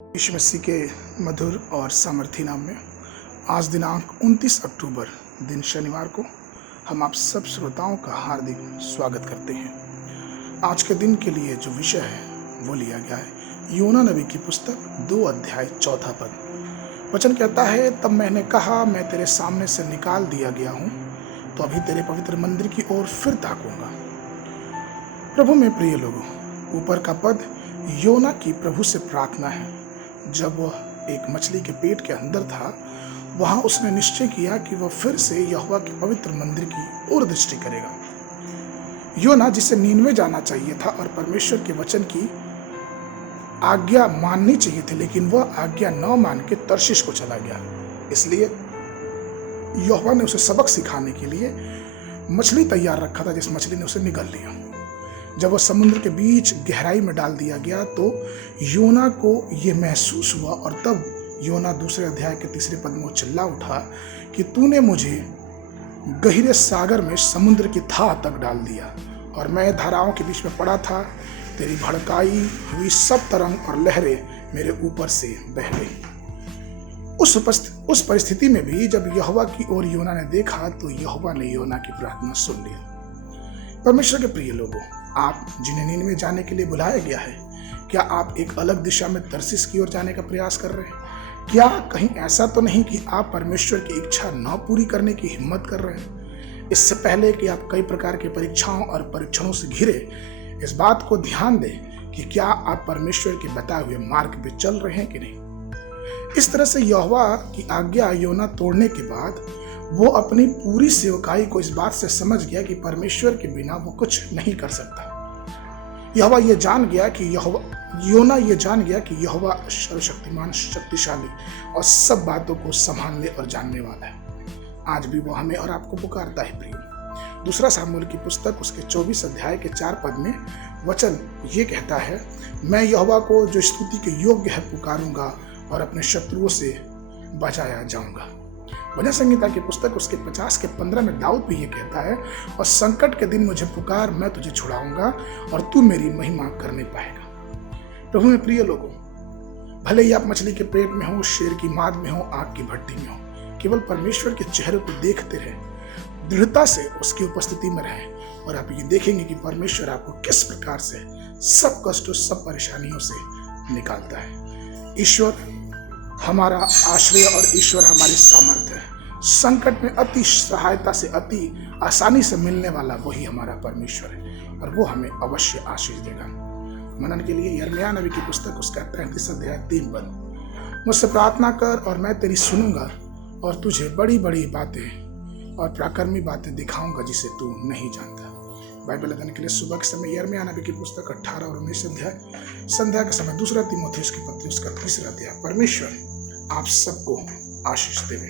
यीशु मसीह के मधुर और सामर्थी नाम में आज दिनांक 29 अक्टूबर दिन शनिवार को हम आप सब श्रोताओं का हार्दिक स्वागत करते हैं। आज के दिन के लिए जो विषय है वो लिया गया है योना नबी की पुस्तक 2 अध्याय 4 पद। वचन कहता है, तब मैंने कहा, मैं तेरे सामने से निकाल दिया गया हूँ, तो अभी तेरे पवित्र मंदिर की ओर फिर ताकूंगा। प्रभु में प्रिय लोगों, ऊपर का पद योना की प्रभु से प्रार्थना है। जब वह एक मछली के पेट के अंदर था, वहां उसने निश्चय किया कि वह फिर से यहोवा के पवित्र मंदिर की ओर दृष्टि करेगा। योना, जिसे नीनवे जाना चाहिए था और परमेश्वर के वचन की आज्ञा माननी चाहिए थी, लेकिन वह आज्ञा न मान के तर्शीश को चला गया। इसलिए यहोवा ने उसे सबक सिखाने के लिए मछली तैयार रखा था, जिस मछली ने उसे निगल लिया। जब वह समुद्र के बीच गहराई में डाल दिया गया तो योना को यह महसूस हुआ, और तब योना 2 अध्याय के 3 पद में चिल्ला उठा कि तूने मुझे गहरे सागर में समुद्र की थाह तक डाल दिया, और मैं धाराओं के बीच में पड़ा था। तेरी भड़काई हुई सब तरंग और लहरें मेरे ऊपर से बह गई। उस परिस्थिति में भी जब यहोवा की ओर योना ने देखा तो यहोवा ने योना की प्रार्थना सुन ली। परमेश्वर के प्रिय लोगों, आप जिन्हें नीनवे जाने के लिए बुलाया गया है, क्या आप एक अलग दिशा में तर्शीश की ओर जाने का प्रयास कर रहे हैं? क्या कहीं ऐसा तो नहीं कि आप परमेश्वर की इच्छा न पूरी करने की हिम्मत कर रहे हैं? इससे पहले कि आप कई प्रकार की परीक्षाओं और परीक्षणों से घिरे, इस बात को ध्यान दें कि क्या आप परमेश्वर के बताए हुए मार्ग पे चल रहे हैं कि नहीं। इस तरह से यहोवा की आज्ञा योना तोड़ने के बाद वो अपनी पूरी सेवकाई को इस बात से समझ गया कि परमेश्वर के बिना वो कुछ नहीं कर सकता। योना ये जान गया कि यहोवा सर्वशक्तिमान, शक्तिशाली और सब बातों को संभालने और जानने वाला है। आज भी वो हमें और आपको पुकारता है प्रिय। 2 सामुएल की पुस्तक उसके 24 अध्याय के 4 पद में वचन ये कहता है, मैं यहोवा को जो स्तुति के योग्य है पुकारूंगा और अपने शत्रुओं से बचाया जाऊंगा। भजन संहिता की पुस्तक उसके 50 के 15 में दाऊद भी ये कहता है, और संकट के दिन मुझे पुकार, मैं तुझे छुड़ाऊंगा और तू मेरी महिमा करने पाएगा। प्रभु में प्रिय लोगों, भले ही आप मछली के पेट में हो, शेर की माद में हो, आग की भट्टी में हो, केवल परमेश्वर के चेहरे को देखते रहें, दृढ़ता से उसकी उपस्थिति में रहें, और आप ये देखेंगे कि परमेश्वर आपको किस प्रकार से सब कष्टों, सब परेशानियों से निकालता है। ईश्वर हमारा आश्रय और ईश्वर हमारी सामर्थ्य है। संकट में अति सहायता से, अति आसानी से मिलने वाला वही हमारा परमेश्वर है, और वो हमें अवश्य आशीष देगा। मनन के लिए यिर्मयाह नबी की पुस्तक उसका 35 अध्याय 3 पद, मुझसे प्रार्थना कर और मैं तेरी सुनूंगा और तुझे बड़ी बड़ी बातें और पराक्रमी बातें दिखाऊंगा जिसे तू नहीं जानता। बाइबल अध्ययन के लिए सुबह के समय यिर्मयाह नबी की पुस्तक 18 और 19 अध्याय, संध्या के समय 2 तीमुथियुस की पत्री उसका 3 अध्याय। परमेश्वर आप सबको आशीष देवे।